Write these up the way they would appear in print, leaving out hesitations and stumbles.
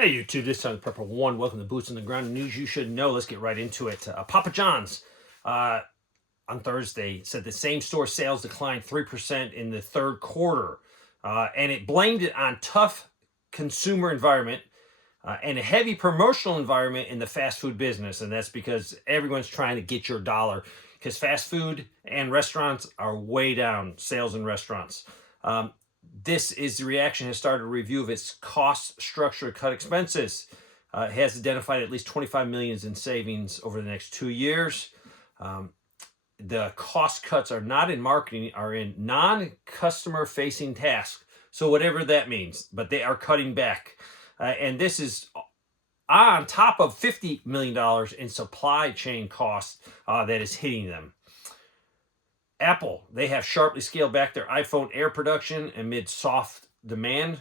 Hey YouTube, this time the Prepper One. Welcome to Boots on the Ground news you should know. Let's get right into it. Papa John's on Thursday said the same store sales declined 3% in the third quarter, and it blamed it on tough consumer environment and a heavy promotional environment in the fast food business, and that's because everyone's trying to get your dollar. Because fast food and restaurants are way down sales in restaurants. This is the reaction has started a review of its cost structure to cut expenses. It has identified at least 25 million in savings over the next 2 years. The cost cuts are not in marketing, are in non-customer facing tasks. So whatever that means, but they are cutting back. And this is on top of $50 million in supply chain costs that is hitting them. Apple, they have sharply scaled back their iPhone Air production amid soft demand.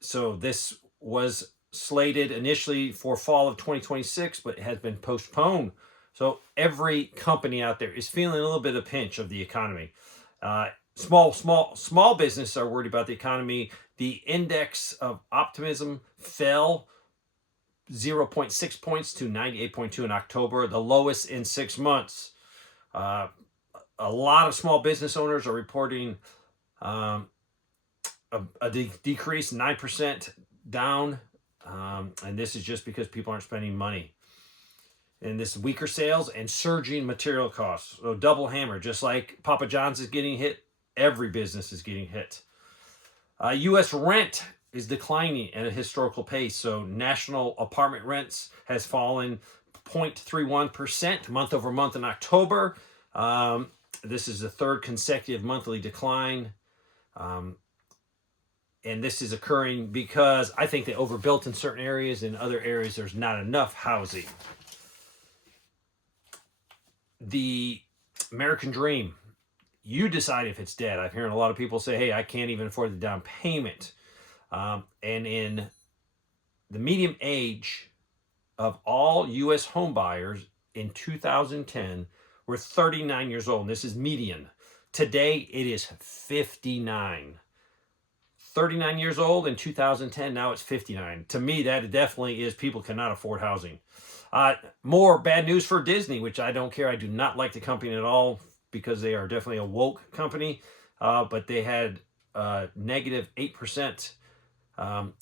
So this was slated initially for fall of 2026, but it has been postponed. So every company out there is feeling a little bit of pinch of the economy. Small businesses are worried about the economy. The index of optimism fell 0.6 points to 98.2 in October, the lowest in 6 months. A lot of small business owners are reporting a decrease, 9% down. And this is just because people aren't spending money. And this weaker sales and surging material costs. So double hammer, just like Papa John's is getting hit, every business is getting hit. U.S. rent is declining at a historical pace. So national apartment rents has fallen 0.31% month over month in October. This is the third consecutive monthly decline. And this is occurring because I think they overbuilt in certain areas. In other areas, there's not enough housing. The American dream, you decide if it's dead. I'm hearing a lot of people say, hey, I can't even afford the down payment. And in the median age of all U.S. home buyers in 2010 were 39 years old. And this is median. Today, it is 59. 39 years old in 2010, now it's 59. To me, that definitely is people cannot afford housing. More bad news for Disney, which I don't care. I do not like the company at all because they are definitely a woke company. But they had negative 8%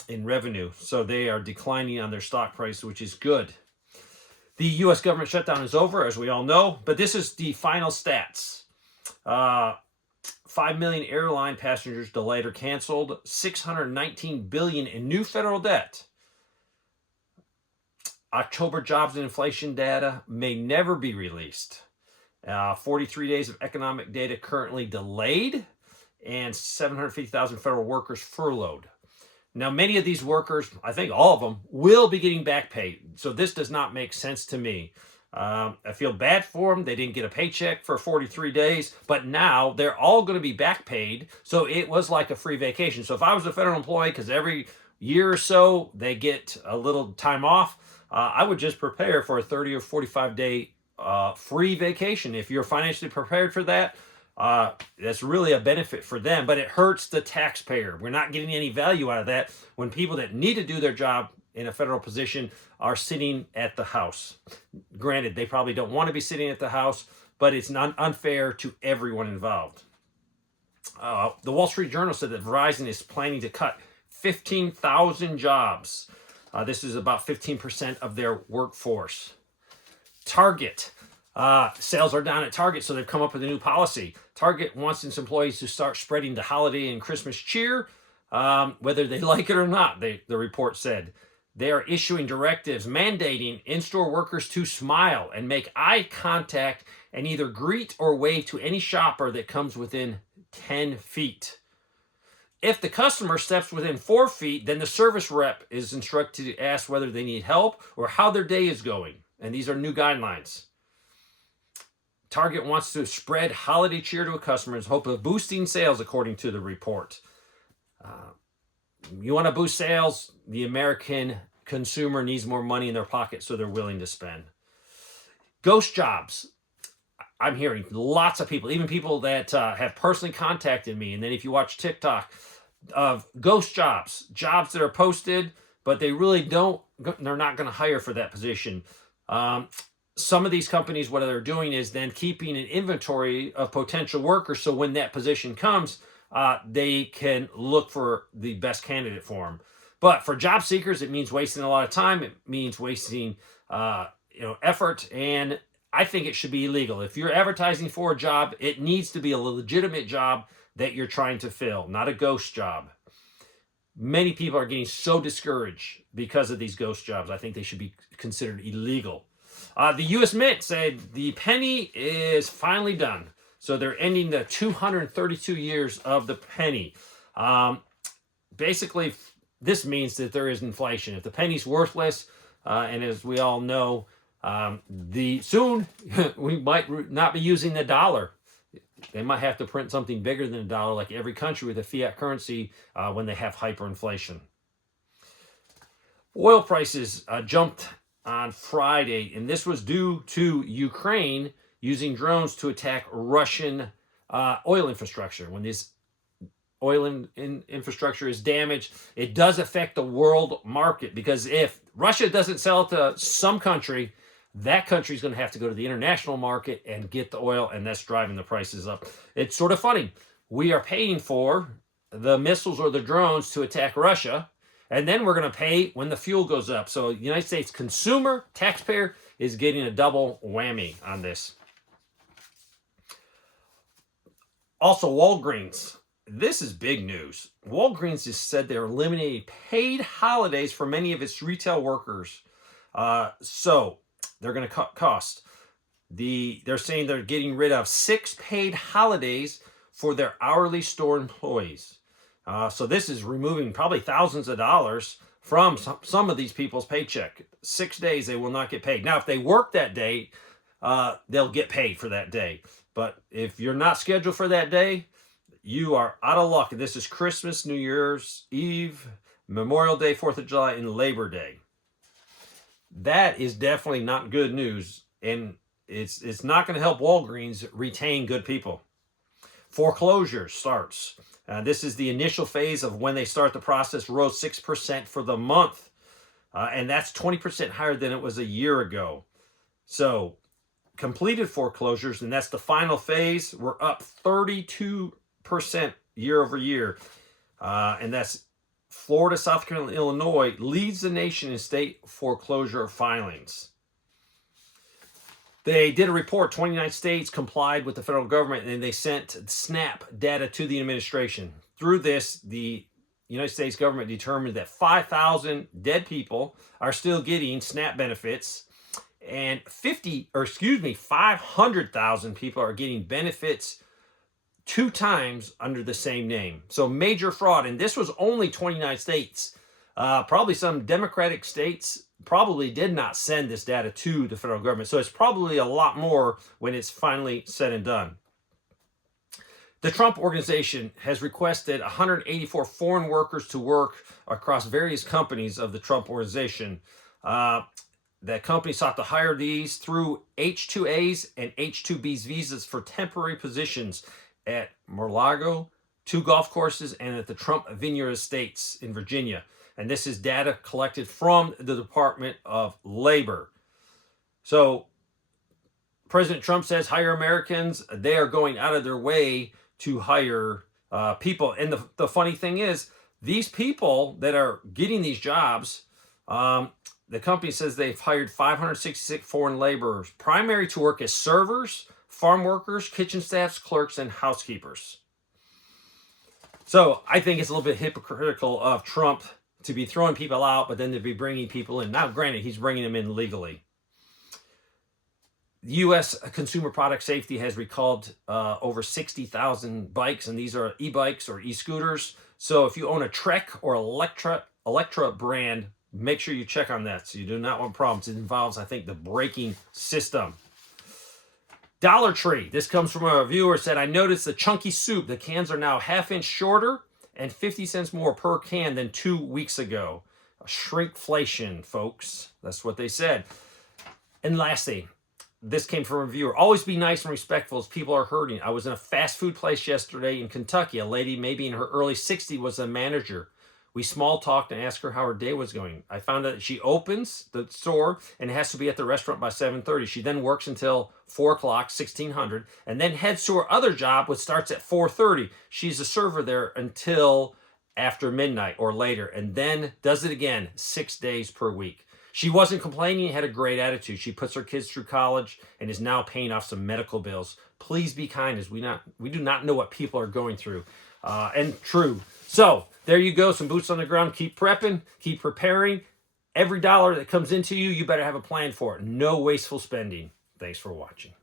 in revenue. So they are declining on their stock price, which is good. The U.S. government shutdown is over, as we all know, but this is the final stats. 5 million airline passengers delayed or canceled, 619 billion in new federal debt. October jobs and inflation data may never be released. 43 days of economic data currently delayed, and 750,000 federal workers furloughed. Now, many of these workers, I think all of them, will be getting back pay. So this does not make sense to me. I feel bad for them. They didn't get a paycheck for 43 days, but now they're all going to be back paid. So it was like a free vacation. So if I was a federal employee, because every year or so they get a little time off, I would just prepare for a 30 or 45 day free vacation. If you're financially prepared for that, that's really a benefit for them, but it hurts the taxpayer. We're not getting any value out of that when people that need to do their job in a federal position are sitting at the house. Granted, they probably don't want to be sitting at the house, but it's not unfair to everyone involved. The Wall Street Journal said that Verizon is planning to cut 15,000 jobs. This is about 15% of their workforce. Target. Sales are down at Target, so they've come up with a new policy. Target wants its employees to start spreading the holiday and Christmas cheer, whether they like it or not, the report said. They are issuing directives mandating in-store workers to smile and make eye contact and either greet or wave to any shopper that comes within 10 feet. If the customer steps within 4 feet, then the service rep is instructed to ask whether they need help or how their day is going. And these are new guidelines. Target wants to spread holiday cheer to a customer in hope of boosting sales, according to the report. You want to boost sales? The American consumer needs more money in their pocket, so they're willing to spend. Ghost jobs. I'm hearing lots of people, even people that have personally contacted me. And then if you watch TikTok, of ghost jobs that are posted but they really don't, they're not going to hire for that position. Some of these companies, what they're doing is then keeping an inventory of potential workers. So when that position comes, they can look for the best candidate for them. But for job seekers, it means wasting a lot of time. It means wasting, effort. And I think it should be illegal. If you're advertising for a job, it needs to be a legitimate job that you're trying to fill, not a ghost job. Many people are getting so discouraged because of these ghost jobs. I think they should be considered illegal. The U.S. Mint said the penny is finally done. So they're ending the 232 years of the penny. Basically, this means that there is inflation. If the penny's worthless, and as we all know, soon we might not be using the dollar. They might have to print something bigger than a dollar, like every country with a fiat currency, when they have hyperinflation. Oil prices jumped on Friday, and this was due to Ukraine using drones to attack Russian oil infrastructure. When this oil infrastructure is damaged, it does affect the world market, because if Russia doesn't sell it to some country, that country is going to have to go to the international market and get the oil, and that's driving the prices up. It's sort of funny. We are paying for the missiles or the drones to attack Russia, and then we're going to pay when the fuel goes up. So the United States consumer, taxpayer, is getting a double whammy on this. Also, Walgreens. This is big news. Walgreens has said they're eliminating paid holidays for many of its retail workers. So they're going to cut costs. They're saying they're getting rid of 6 paid holidays for their hourly store employees. So this is removing probably thousands of dollars from some of these people's paycheck. 6 days they will not get paid. Now, if they work that day, they'll get paid for that day. But if you're not scheduled for that day, you are out of luck. This is Christmas, New Year's Eve, Memorial Day, 4th of July, and Labor Day. That is definitely not good news, and it's not going to help Walgreens retain good people. Foreclosure starts. This is the initial phase of when they start the process, rose 6% for the month, and that's 20% higher than it was a year ago. So completed foreclosures, and that's the final phase, were up 32% year over year, and that's Florida, South Carolina, and Illinois leads the nation in state foreclosure filings. They did a report. 29 states complied with the federal government, and they sent SNAP data to the administration. Through this, the United States government determined that 5,000 dead people are still getting SNAP benefits, and 500,000 people are getting benefits 2 times under the same name. So major fraud. And this was only 29 states. Probably some Democratic states probably did not send this data to the federal government. So it's probably a lot more when it's finally said and done. The Trump Organization has requested 184 foreign workers to work across various companies of the Trump Organization. That company sought to hire these through H-2As and H-2Bs visas for temporary positions at Mar-a-Lago, 2 golf courses, and at the Trump Vineyard Estates in Virginia. And this is data collected from the Department of Labor. So President Trump says hire Americans. They are going out of their way to hire people. And the funny thing is, these people that are getting these jobs, the company says they've hired 566 foreign laborers, primary to work as servers, farm workers, kitchen staffs, clerks, and housekeepers. So I think it's a little bit hypocritical of Trump to be throwing people out, but then to be bringing people in. Now, granted, he's bringing them in legally. The U.S. Consumer Product Safety has recalled over 60,000 bikes, and these are e-bikes or e-scooters. So if you own a Trek or Electra brand, make sure you check on that so you do not want problems. It involves, I think, the braking system. Dollar Tree. This comes from a viewer said, I noticed the chunky soup. The cans are now ½ inch shorter and 50 cents more per can than 2 weeks ago. Shrinkflation, folks. That's what they said. And lastly, this came from a viewer. Always be nice and respectful as people are hurting. I was in a fast food place yesterday in Kentucky. A lady, maybe in her early 60s, was a manager. We small talked and asked her how her day was going. I found out that she opens the store and has to be at the restaurant by 7:30. She then works until 4 o'clock, 1600, and then heads to her other job, which starts at 4:30. She's a server there until after midnight or later, and then does it again 6 days per week. She wasn't complaining, had a great attitude. She puts her kids through college and is now paying off some medical bills. Please be kind, as we do not know what people are going through. And true. So there you go, some boots on the ground. Keep prepping, keep preparing. Every dollar that comes into you, you better have a plan for it. No wasteful spending. Thanks for watching.